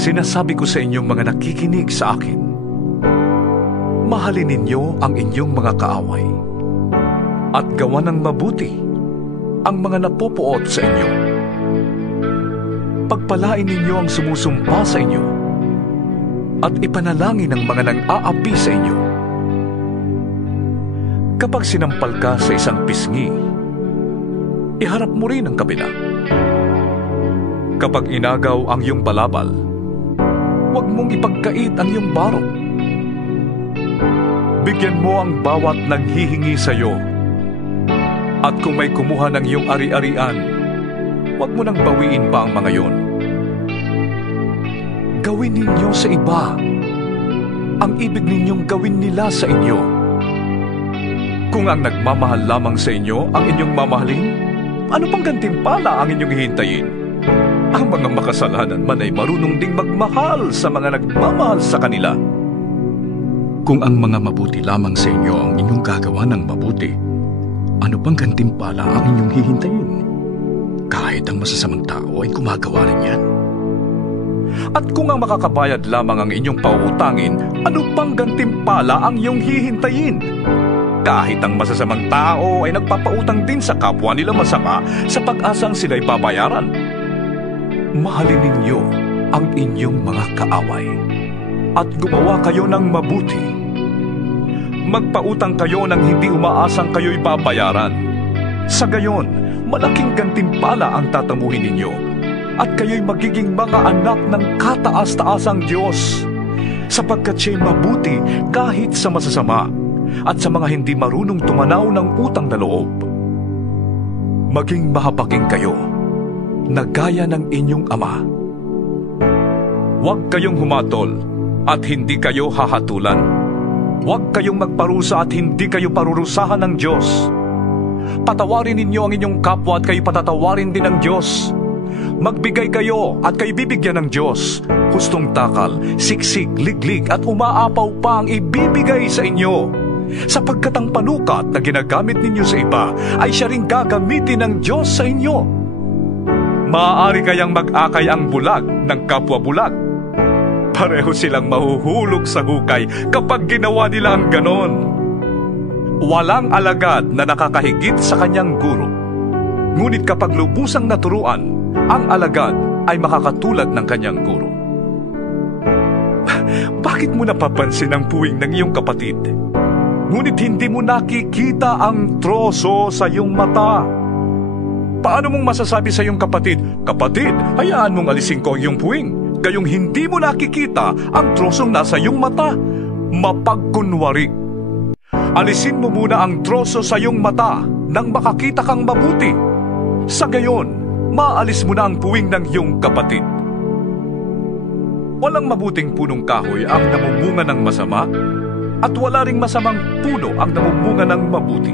Sinasabi ko sa inyong mga nakikinig sa akin, mahalin ninyo ang inyong mga kaaway at gawa ng mabuti ang mga napupuot sa inyo. Pagpalain ninyo ang sumusumpa sa inyo at ipanalangin ang mga nang-aapi sa inyo. Kapag sinampal ka sa isang pisngi, iharap mo rin ang kabila. Kapag inagaw ang iyong balabal, huwag mong ipagkait ang iyong barong. Bigyan mo ang bawat nanghihingi sa iyo. At kung may kumuha ng iyong ari-arian, huwag mo nang bawiin pa ang mga yon. Gawin ninyo sa iba ang ibig ninyong gawin nila sa inyo. Kung ang nagmamahal lamang sa inyo ang inyong mamahalin, ano pang gantimpala ang inyong hihintayin? Ang mga makasalanan man ay marunong ding magmahal sa mga nagmamahal sa kanila. Kung ang mga mabuti lamang sa inyo ang inyong gagawa ng mabuti, ano pang gantimpala ang inyong hihintayin? Kahit ang masasamang tao ay gumagawa rin yan. At kung ang makakabayad lamang ang inyong pauutangin, ano pang gantimpala ang iyong hihintayin? Kahit ang masasamang tao ay nagpapautang din sa kapwa nila masama sa pag-asang sila'y babayaran. Mahalin ninyo ang inyong mga kaaway at gumawa kayo ng mabuti. Magpautang kayo nang hindi umaasang kayo'y babayaran. Sa gayon, malaking gantimpala ang tatamuhin ninyo at kayo'y magiging mga anak ng kataas-taasang Diyos, sapagkat siya'y mabuti kahit sa masasama at sa mga hindi marunong tumanaw ng utang na loob. Maging mahabagin kayo na gaya ng inyong ama. Huwag kayong humatol at hindi kayo hahatulan. Huwag kayong magparusa at hindi kayo parurusahan ng Diyos. Patawarin ninyo ang inyong kapwa at kayo patatawarin din ng Diyos. Magbigay kayo at kayo bibigyan ng Diyos. Hustong takal, siksik, liglig at umaapaw pa ang ibibigay sa inyo. Sapagkat ang panukat na ginagamit ninyo sa iba ay siya ring gagamitin ng Diyos sa inyo. Maaari kayang mag-akay ang bulag ng kapwa bulag. Pareho silang mahuhulog sa hukay kapag ginawa nila ang ganon. Walang alagad na nakakahigit sa kanyang guro. Ngunit kapag lubusang naturuan, ang alagad ay makakatulad ng kanyang guro. Bakit mo napapansin ang puwing ng iyong kapatid? Ngunit hindi mo nakikita ang troso sa iyong mata. Paano mong masasabi sa iyong kapatid, "Kapatid, hayaan mong alisin ko ang iyong puwing," gayong hindi mo nakikita ang trosong nasa iyong mata? Mapagkunwari. Alisin mo muna ang troso sa iyong mata nang makakita kang mabuti. Sa gayon, maalis mo na ang puwing ng iyong kapatid. Walang mabuting punong kahoy ang namumunga ng masama, at wala ring masamang puno ang namumunga ng mabuti.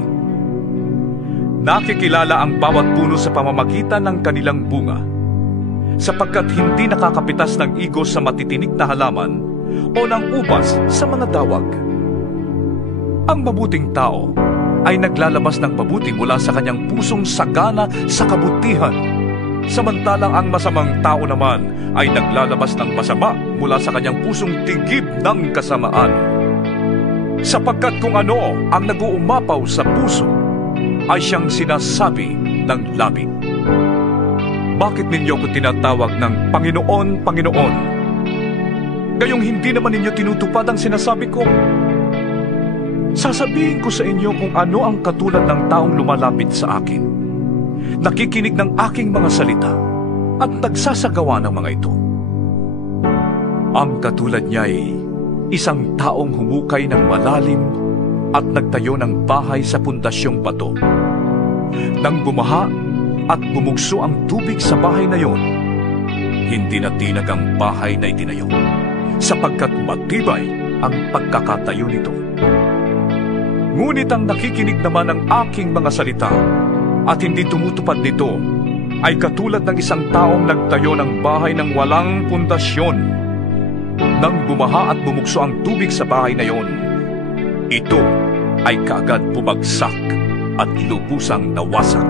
Nakikilala ang bawat puno sa pamamagitan ng kanilang bunga, sapagkat hindi nakakapitas ng igos sa matitinik na halaman o ng ubas sa mga dawag. Ang mabuting tao ay naglalabas ng mabuti mula sa kanyang pusong sagana sa kabutihan, samantalang ang masamang tao naman ay naglalabas ng masama mula sa kanyang pusong tigib ng kasamaan. Sapagkat kung ano ang nag-uumapaw sa puso, ay siyang sinasabi ng labi. Bakit ninyo ko tinatawag ng Panginoon, Panginoon? Gayong hindi naman ninyo tinutupad ang sinasabi ko. Sasabihin ko sa inyo kung ano ang katulad ng taong lumalapit sa akin, nakikinig ng aking mga salita, at nagsasagawa ng mga ito. Ang katulad niya ay isang taong humukay ng malalim at nagtayo ng bahay sa pundasyong bato. Nang bumaha at bumugso ang tubig sa bahay na yon, hindi na tinag ang bahay na itinayo, sapagkat matibay ang pagkakatayo nito. Ngunit ang nakikinig naman ng aking mga salita at hindi tumutupad nito ay katulad ng isang taong nagtayo ng bahay ng walang pundasyon. Nang bumaha at bumugso ang tubig sa bahay na yon, ito ay kaagad bumagsak at lubusang nawasak.